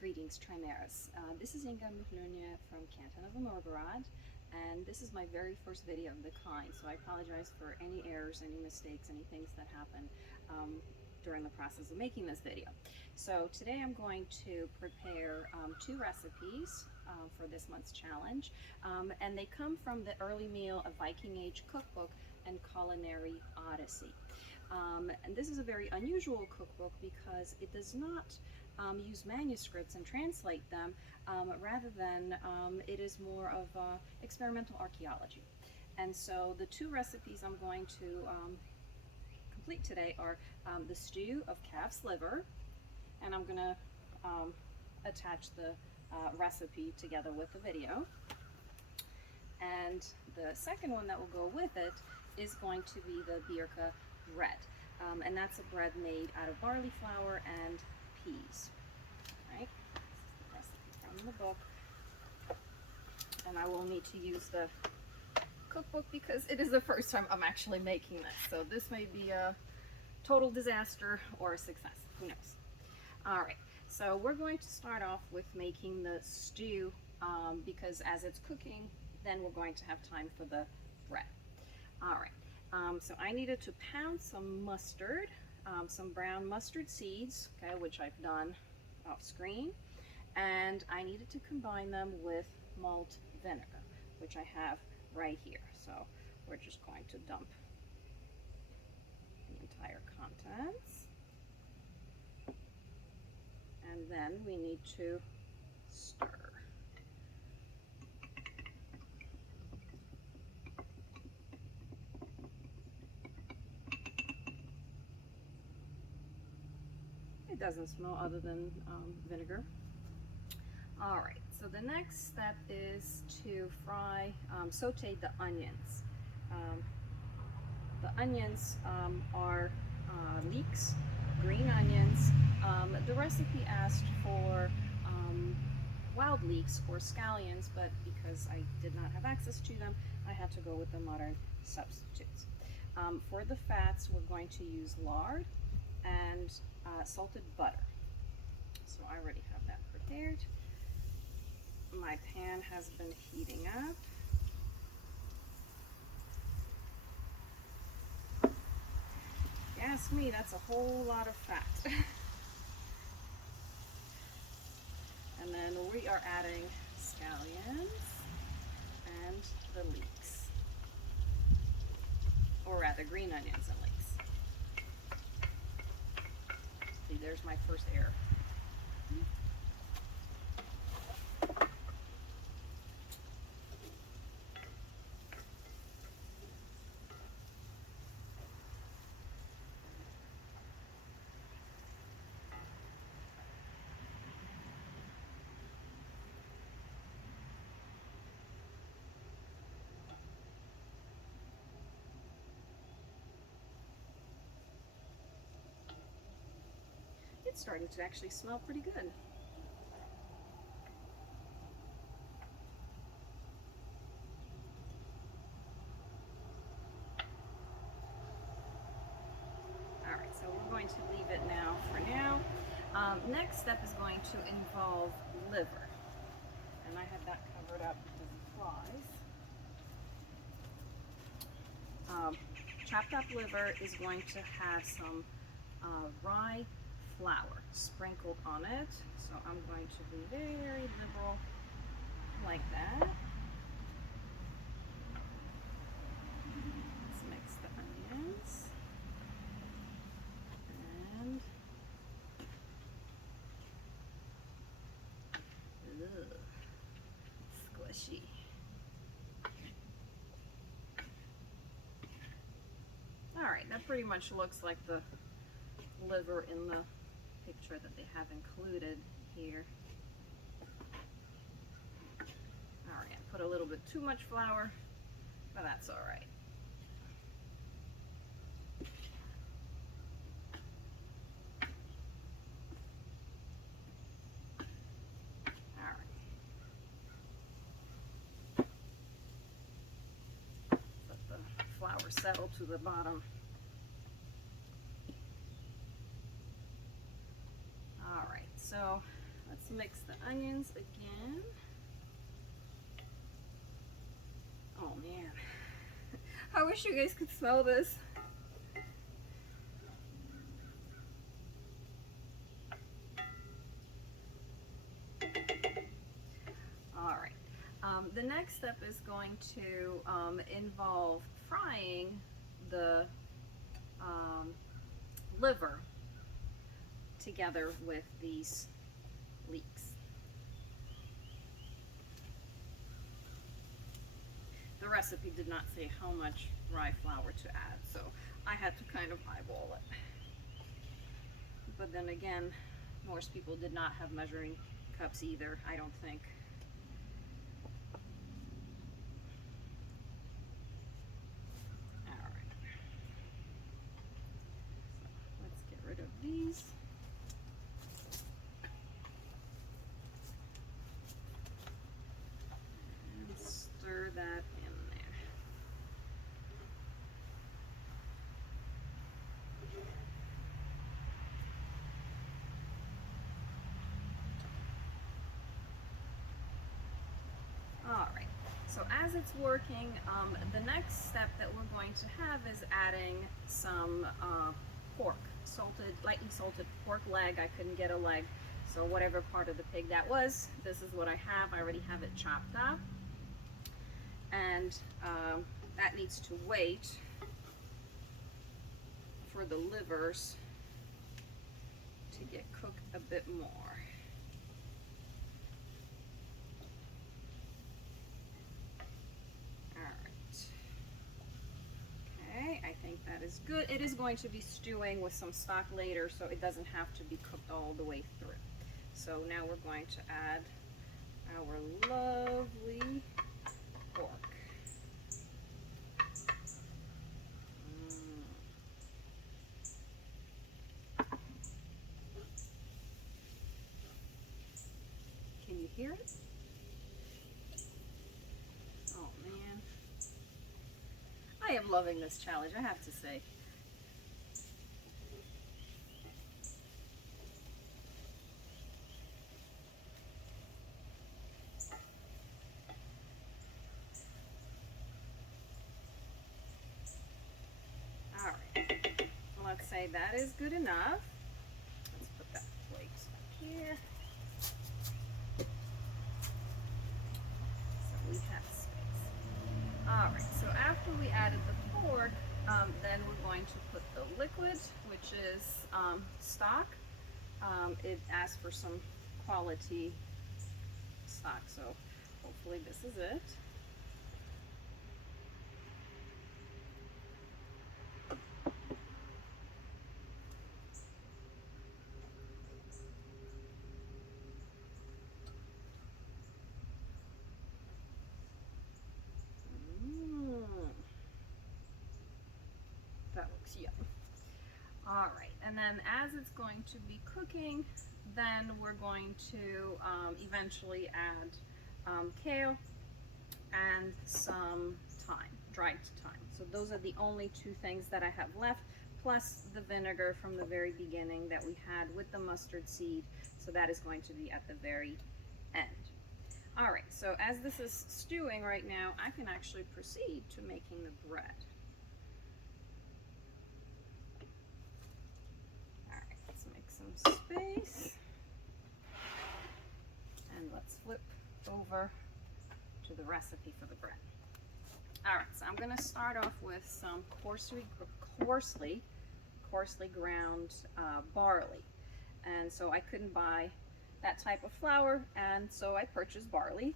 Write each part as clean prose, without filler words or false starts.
Greetings, Trimeras. This is Inga Mhlunje from Canton of Morgorod, and this is my very first video of the kind, so I apologize for any errors, any mistakes, any things that happen during the process of making this video. So today I'm going to prepare two recipes for this month's challenge, and they come from the early meal of Viking Age Cookbook and Culinary Odyssey. And this is a very unusual cookbook because it does not use manuscripts and translate them, rather than it is more of experimental archaeology. And so the two recipes I'm going to complete today are the stew of calf's liver, and I'm going to attach the recipe together with the video. And the second one that will go with it is going to be the Birka bread, and that's a bread made out of barley flour and peas. Right? This is the recipe from the book, and I will need to use the cookbook because it is the first time I'm actually making this, so this may be a total disaster or a success, who knows. All right, so we're going to start off with making the stew, because as it's cooking, then we're going to have time for the bread. All right, so I needed to pound some mustard, some brown mustard seeds, okay, which I've done off screen, and I needed to combine them with malt vinegar, which I have right here. So we're just going to dump the entire contents, and then we need to stir. It doesn't smell other than vinegar. All right, so the next step is to fry, saute the onions. The onions are leeks, green onions. The recipe asked for wild leeks or scallions, but because I did not have access to them, I had to go with the modern substitutes. For the fats, we're going to use lard and salted butter. So I already have that prepared. My pan has been heating up. If you ask me, that's a whole lot of fat. And then we are adding scallions and the leeks, or rather green onions and leeks. See, there's my first error. It's starting to actually smell pretty good. All right, so we're going to leave it now for now. Next step is going to involve liver, and I have that covered up with flies. Chopped up liver is going to have some rye flour sprinkled on it, so I'm going to be very liberal like that. Let's mix the onions and squishy. All right, that pretty much looks like the liver in the picture that they have included here. All right, I put a little bit too much flour, but that's all right. All right. Let the flour settle to the bottom. So let's mix the onions again. Oh man, I wish you guys could smell this. All right, the next step is going to involve frying the liver together with these leeks. The recipe did not say how much rye flour to add, so I had to kind of eyeball it. But then again, most people did not have measuring cups either, I don't think. All right. So let's get rid of these. And stir that in there. All right, so as it's working, the next step that we're going to have is adding some pork, lightly salted pork leg. I couldn't get a leg, so whatever part of the pig that was, this is what I have. I already have it chopped up, and that needs to wait for the livers to get cooked a bit more. I think that is good. It is going to be stewing with some stock later, so it doesn't have to be cooked all the way through. So now we're going to add our lovely pork. Can you hear it? Oh man. I am loving this challenge, I have to say. All right, let's say that is good enough. Let's put that plate here. So we have space. All right, so after we added the pork, then we're going to put the liquid, which is stock. It asks for some quality stock, so hopefully this is it. That looks yum. All right, and then as it's going to be cooking, then we're going to eventually add kale and some thyme, dried thyme. So those are the only two things that I have left, plus the vinegar from the very beginning that we had with the mustard seed. So that is going to be at the very end. All right, so as this is stewing right now, I can actually proceed to making the bread. All right, let's make some space. And let's flip over to the recipe for the bread. All right, so I'm gonna start off with some coarsely ground barley. And so I couldn't buy that type of flour, and so I purchased barley,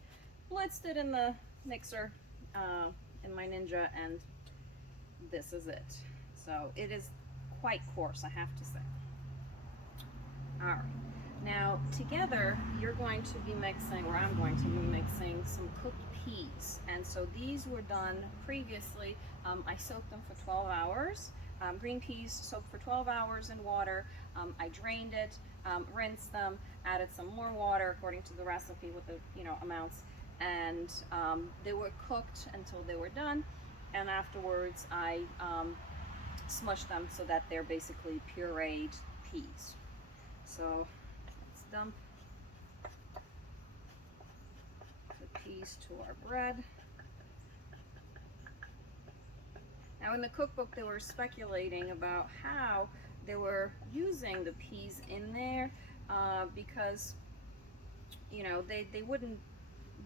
blitzed it in the mixer in my Ninja, and this is it. So it is quite coarse, I have to say. All right, now together you're going to be mixing, or I'm going to be mixing, some cooked peas. And so these were done previously. I soaked them for 12 hours. Green peas soaked for 12 hours in water. I drained it, rinsed them, added some more water according to the recipe with the amounts, and they were cooked until they were done. And afterwards I smushed them so that they're basically pureed peas. So let's dump peas to our bread. Now in the cookbook they were speculating about how they were using the peas in there because, you know, they wouldn't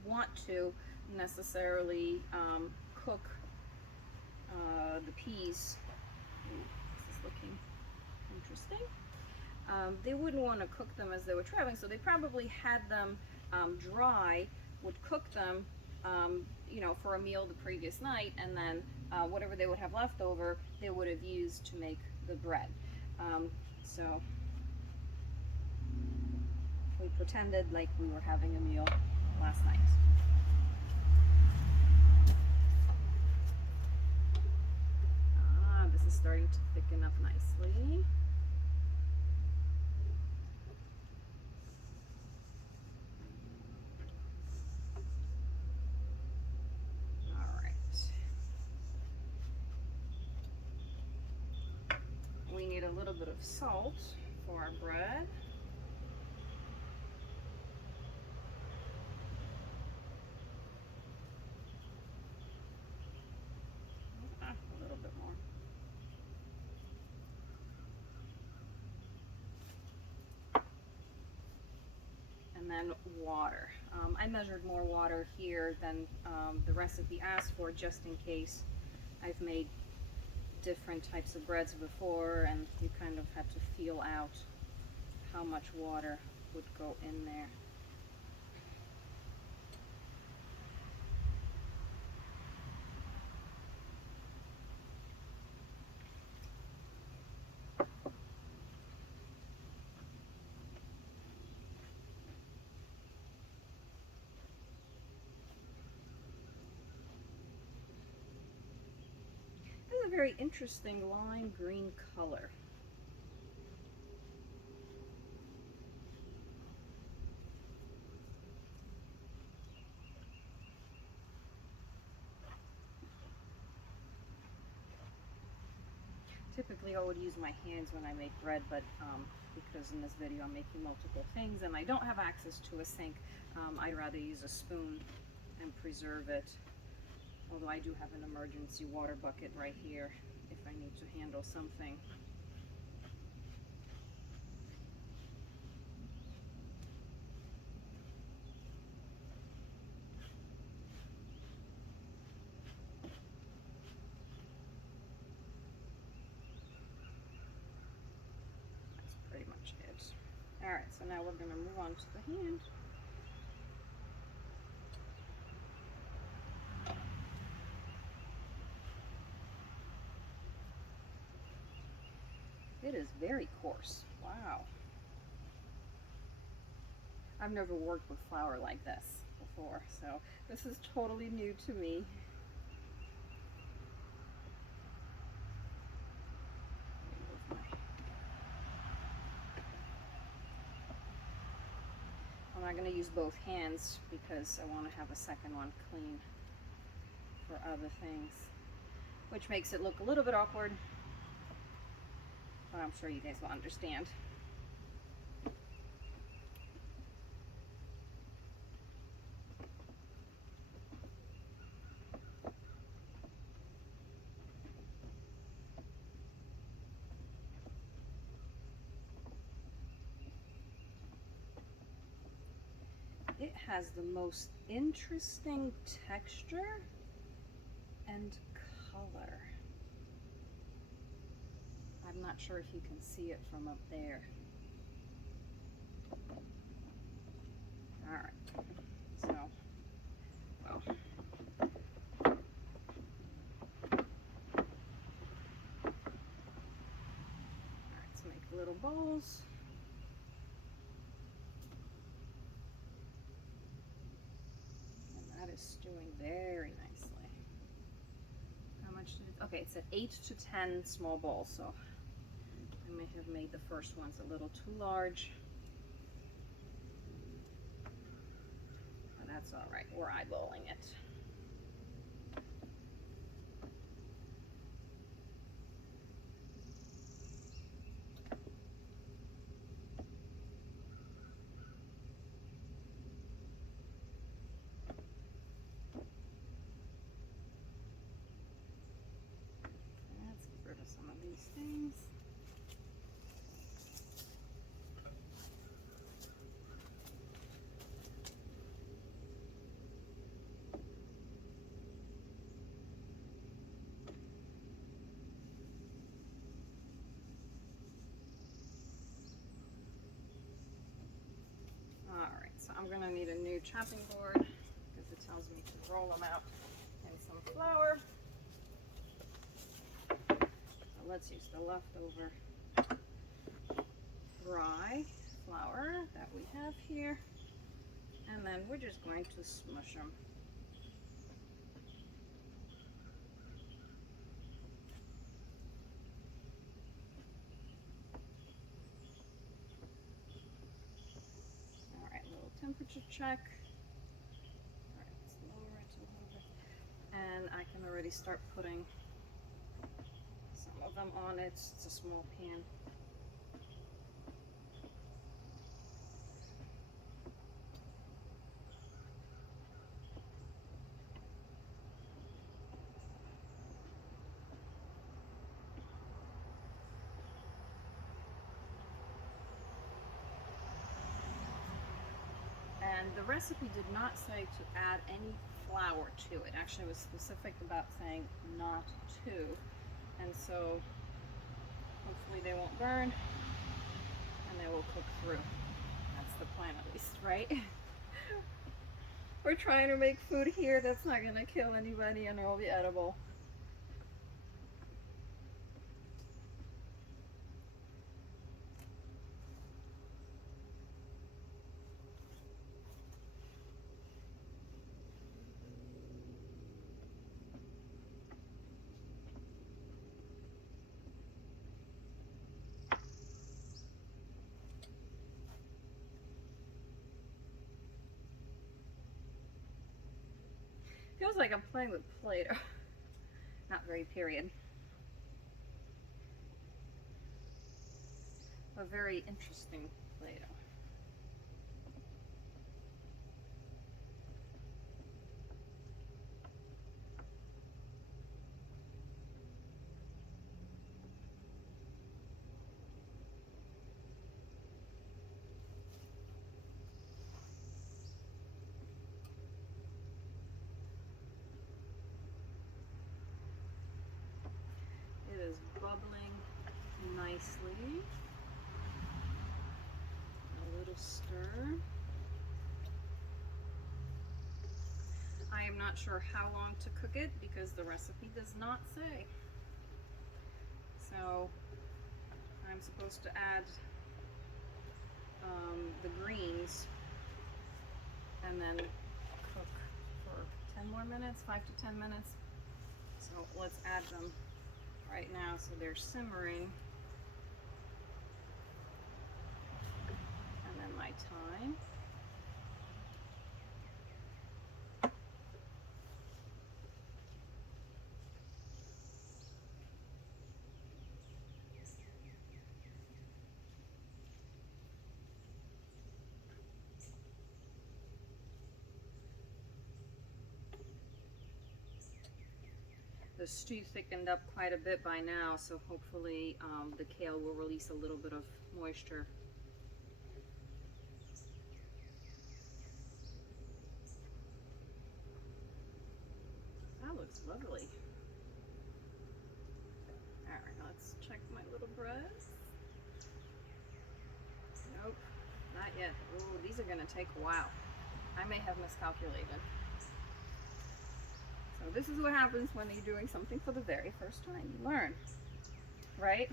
want to necessarily cook the peas. Ooh, this is looking interesting. They wouldn't want to cook them as they were traveling, so they probably had them dry, would cook them, you know, for a meal the previous night, and then whatever they would have left over, they would have used to make the bread. So we pretended like we were having a meal last night. This is starting to thicken up nicely. All right. We need a little bit of salt for our bread. A little bit more. And then water. I measured more water here than the recipe asked for, just in case. I've made different types of breads before, and you kind of had to feel out how much water would go in there. A very interesting lime green color. Typically I would use my hands when I make bread, but because in this video I'm making multiple things and I don't have access to a sink, I'd rather use a spoon and preserve it. Although I do have an emergency water bucket right here if I need to handle something. That's pretty much it. Alright, so now we're going to move on to the hand. It is very coarse. Wow. I've never worked with flour like this before, so this is totally new to me. I'm not going to use both hands because I want to have a second one clean for other things, which makes it look a little bit awkward. But I'm sure you guys will understand. It has the most interesting texture and color. I'm not sure if you can see it from up there. All right, so, well. All right, so make little bowls. And that is stewing very nicely. How much did it, okay, it said 8 to 10 small bowls, so I may have made the first ones a little too large. But that's all right, we're eyeballing it. these things. Alright, so I'm going to need a new chopping board because it tells me to roll them out in some flour. So let's use the leftover dry flour that we have here, and then we're just going to smush them. Temperature check. All right, let's lower it a little bit. And I can already start putting some of them on it. It's a small pan. And the recipe did not say to add any flour to it. Actually, it was specific about saying not to. And so hopefully they won't burn and they will cook through. That's the plan, at least, right? We're trying to make food here that's not going to kill anybody and it will be edible. Feels like I'm playing with Play-Doh. Not very period. A very interesting Play-Doh. It is bubbling nicely. A little stir. I am not sure how long to cook it because the recipe does not say. So I'm supposed to add the greens and then cook for 10 more minutes, 5 to 10 minutes. So let's add them right now so they're simmering. And then my thyme. The stew thickened up quite a bit by now, so hopefully the kale will release a little bit of moisture. That looks lovely. All right, let's check my little breasts. Nope, not yet. Oh, these are gonna take a while. I may have miscalculated. So this is what happens when you're doing something for the very first time. You learn, right?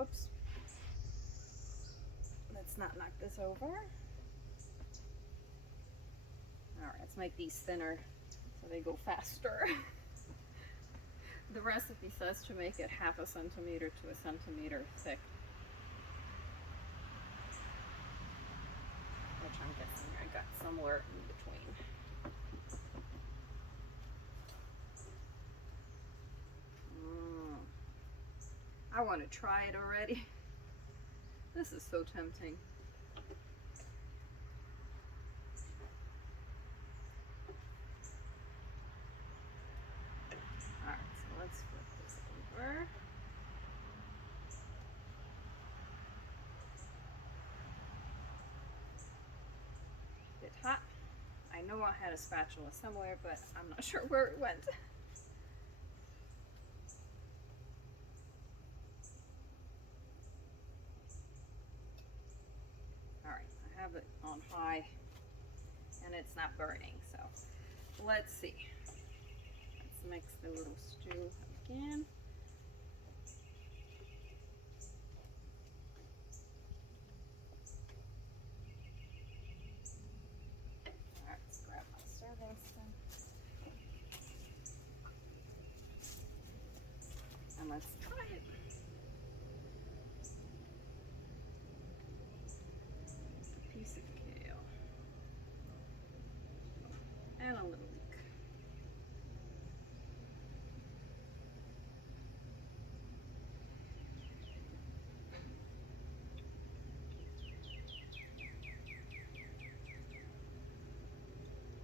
Oops. Let's not knock this over. All right, let's make these thinner so they go faster. The recipe says to make it 1/2 centimeter to 1 centimeter thick, which I'm guessing I got somewhere in between. I want to try it already. This is so tempting. Alright, so let's flip this over. Bit hot. I know I had a spatula somewhere, but I'm not sure where it went. Alright, I have it on high and it's not burning, so let's see. Let's mix the little stew again. Alright, let's grab my serving spoon. And let's try it. A piece of kale. And a little leek.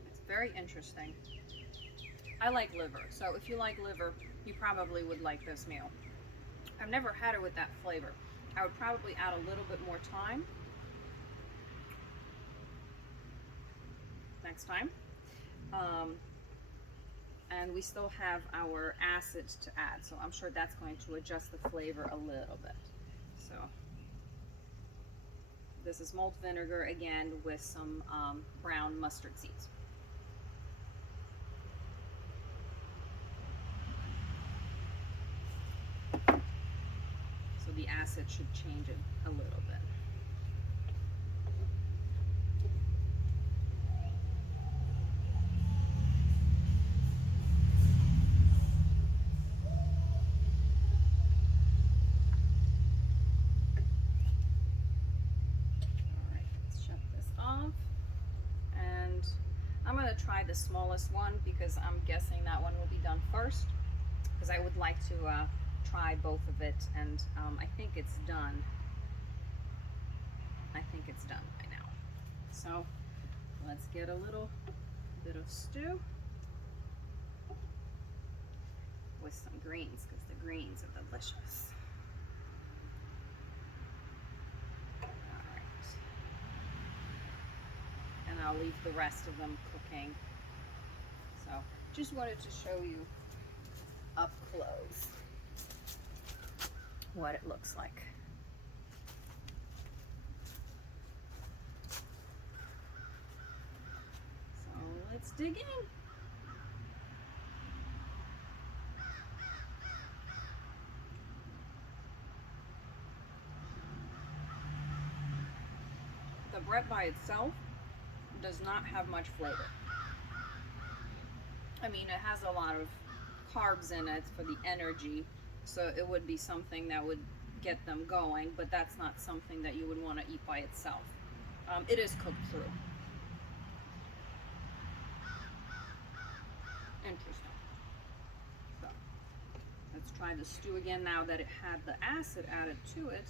It's very interesting. I like liver, so if you like liver, you probably would like this meal. I've never had it with that flavor. I would probably add a little bit more thyme next time. And we still have our acid to add, so I'm sure that's going to adjust the flavor a little bit. So this is malt vinegar again with some brown mustard seeds. So the acid should change it a little bit. Try the smallest one because I'm guessing that one will be done first, because I would like to try both of it, and I think it's done. I think it's done by now. So let's get a little bit of stew with some greens, because the greens are delicious. And I'll leave the rest of them cooking. So just wanted to show you up close what it looks like. So let's dig in. The bread by itself does not have much flavor. I mean, it has a lot of carbs in it for the energy, so it would be something that would get them going, but that's not something that you would want to eat by itself. It is cooked through. Interesting. So let's try the stew again now that it had the acid added to it.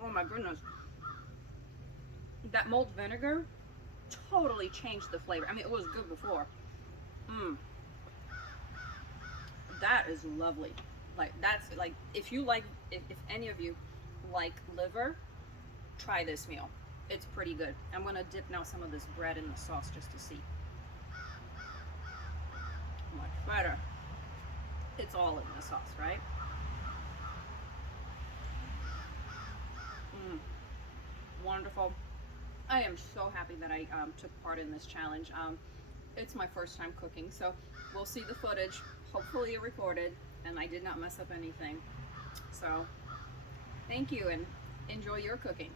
Oh my goodness. That malt vinegar totally changed the flavor. I mean, it was good before. That is lovely. Like, that's like, if you like, if any of you like liver, try this meal. It's pretty good. I'm gonna dip now some of this bread in the sauce just to see. Much better. It's all in the sauce, right? Wonderful. I am so happy that I took part in this challenge. It's my first time cooking, so we'll see the footage. Hopefully it recorded and I did not mess up anything. So thank you and enjoy your cooking.